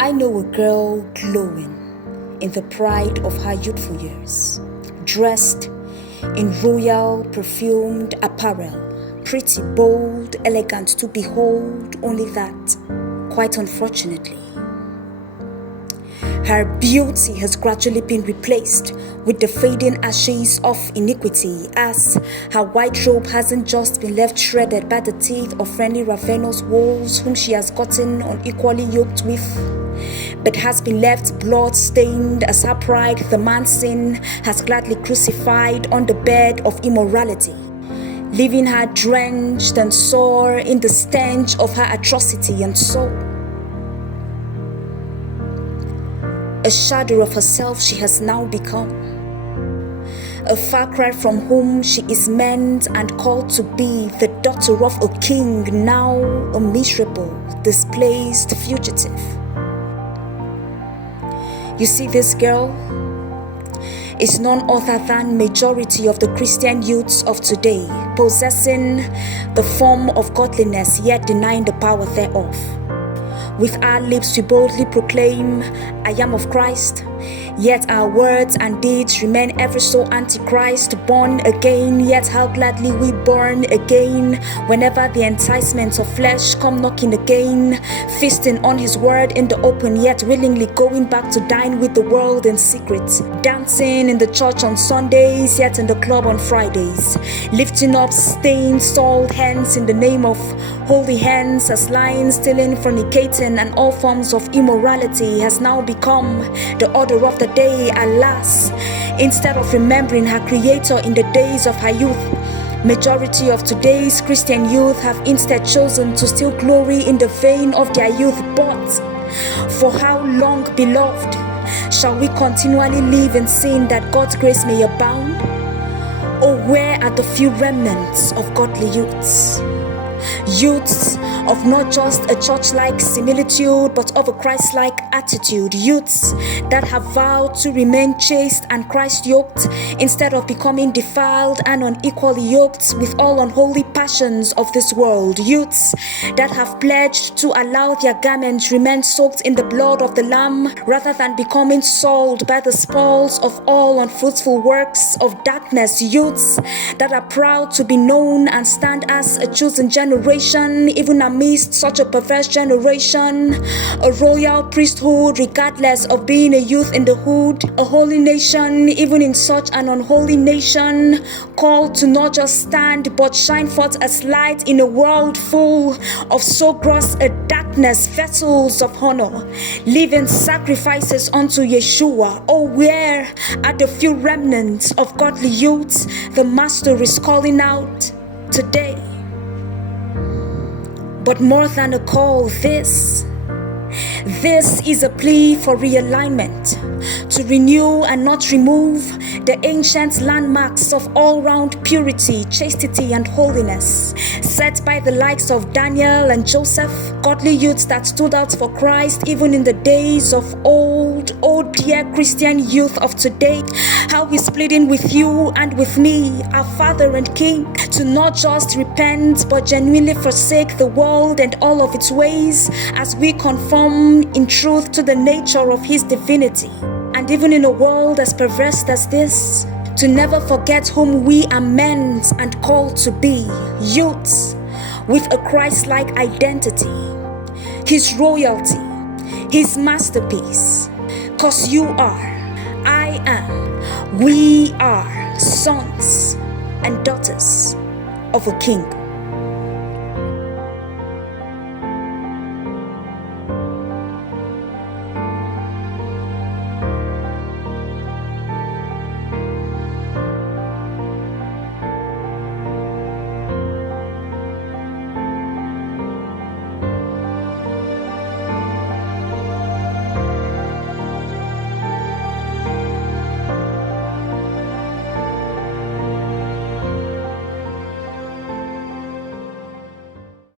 I know a girl glowing in the pride of her youthful years, dressed in royal perfumed apparel, pretty, bold, elegant to behold, only that, quite unfortunately, her beauty has gradually been replaced with the fading ashes of iniquity, as her white robe hasn't just been left shredded by the teeth of friendly ravenous wolves whom she has gotten unequally yoked with, but has been left blood-stained as her pride, the man sin, has gladly crucified on the bed of immorality, leaving her drenched and sore in the stench of her atrocity. And so, a shadow of herself she has now become, a far cry from whom she is meant and called to be the daughter of a king, now a miserable, displaced fugitive. You see, this girl is none other than majority of the Christian youths of today, possessing the form of godliness yet denying the power thereof. With our lips we boldly proclaim, I am of Christ, yet our words and deeds remain ever so antichrist, born again, yet how gladly we born again, whenever the enticements of flesh come knocking again, feasting on his word in the open, yet willingly going back to dine with the world in secret, dancing in the church on Sundays, yet in the club on Fridays, lifting up stained, soiled hands in the name of holy hands, as lying, stealing, fornicating, and all forms of immorality has now become the order of the day. Alas, instead of remembering her creator in the days of her youth, majority of today's Christian youth have instead chosen to still glory in the vein of their youth. But for how long, beloved, shall we continually live in sin that God's grace may abound? Or where are the few remnants of godly youths? Youths of not just a church-like similitude, but of a Christ-like attitude. Youths that have vowed to remain chaste and Christ-yoked instead of becoming defiled and unequally yoked with all unholy passions of this world. Youths that have pledged to allow their garments remain soaked in the blood of the Lamb rather than becoming soiled by the spoils of all unfruitful works of darkness. Youths that are proud to be known and stand as a chosen generation, even amidst such a perverse generation, a royal priesthood regardless of being a youth in the hood, a holy nation even in such an unholy nation, called to not just stand but shine forth as light in a world full of so gross a darkness, vessels of honor, living sacrifices unto Yeshua. Oh, where are the few remnants of godly youths the Master is calling out today? But more than a call, this is a plea for realignment, to renew and not remove the ancient landmarks of all-round purity, chastity, and holiness set by the likes of Daniel and Joseph, godly youths that stood out for Christ even in the days of old. Oh dear Christian youth of today, how he's pleading with you and with me, our Father and King, to not just repent but genuinely forsake the world and all of its ways as we conform in truth to the nature of his divinity. And even in a world as perverse as this, to never forget whom we are meant and called to be, youths with a Christ-like identity, his royalty, his masterpiece. 'Cause you are, I am, we are sons and daughters of a king.